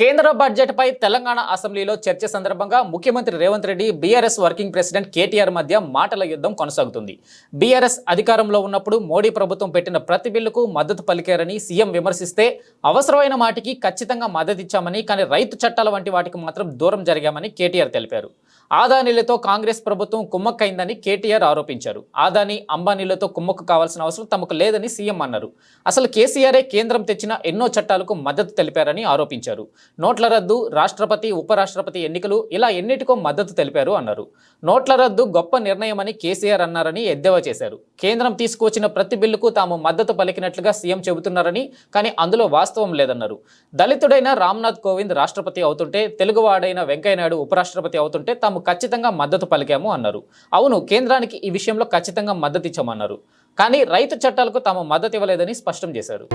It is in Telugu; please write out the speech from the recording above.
కేంద్ర బడ్జెట్ పై తెలంగాణ అసెంబ్లీలో చర్చ సందర్భంగా ముఖ్యమంత్రి Revanth Reddy BRS working president KTR మధ్య మాటల యుద్ధం కొనసాగుతుంది. బీఆర్ఎస్ అధికారంలో ఉన్నప్పుడు మోడీ ప్రభుత్వం పెట్టిన ప్రతి బిల్లుకు మద్దతు పలికారని సీఎం విమర్శిస్తే, అవసరమైన మాటికి ఖచ్చితంగా మద్దతిచ్చామని, కానీ రైతు చట్టాల వంటి వాటికి మాత్రం దూరం జరిగామని కేటీఆర్ తెలిపారు. ఆదానీలతో కాంగ్రెస్ ప్రభుత్వం కుమ్మక్కైందని కేటీఆర్ ఆరోపించారు. ఆదానీ అంబానీలతో కుమ్మక్కు కావాల్సిన అవసరం తమకు లేదని సీఎం అన్నారు. అసలు కేసీఆరే కేంద్రం తెచ్చిన ఎన్నో చట్టాలకు మద్దతు తెలిపారని ఆరోపించారు. నోట్ల రద్దు, రాష్ట్రపతి ఉపరాష్ట్రపతి ఎన్నికలు, ఇలా ఎన్నిటికో మద్దతు తెలిపారు అన్నారు. నోట్ల రద్దు గొప్ప నిర్ణయమని కేసీఆర్ అన్నారని ఎద్దేవా చేశారు. కేంద్రం తీసుకువచ్చిన ప్రతి బిల్లుకు తాము మద్దతు పలికినట్లుగా సీఎం చెబుతున్నారని, కానీ అందులో వాస్తవం లేదన్నారు. దళితుడైన రామ్నాథ్ కోవింద్ రాష్ట్రపతి అవుతుంటే, తెలుగువాడైన వెంకయ్యనాయుడు ఉపరాష్ట్రపతి అవుతుంటే తాము ఖచ్చితంగా మద్దతు పలికాము అన్నారు. అవును, కేంద్రానికి ఈ విషయంలో ఖచ్చితంగా మద్దతు ఇచ్చామన్నారు. కానీ రైతు చట్టాలకు తాము మద్దతు ఇవ్వలేదని స్పష్టం చేశారు.